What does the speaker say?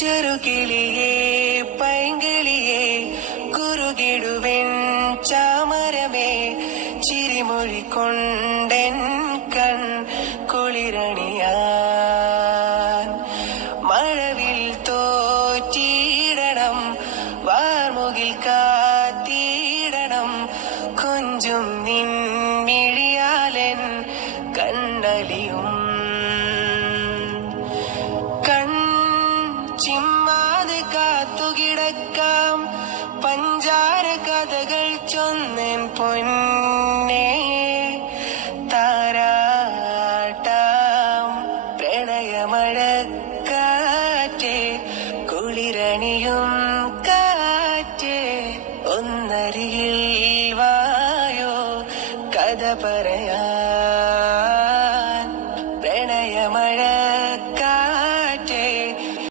ചെറുകിളിയേ പൈങ്കിളിയേ കുറുകിടുവെൻ ചാമരമേ ചിരിമൊഴി കൊണ്ടെൻ കൺ കുളിരണിയാൻ മഴവിൽ തോറ്റിടണം വാർമുകിൽ കാത്തിടണം കൊഞ്ചും നിൻമിഴിയാലെൻ കണ്ണലിയും ചിം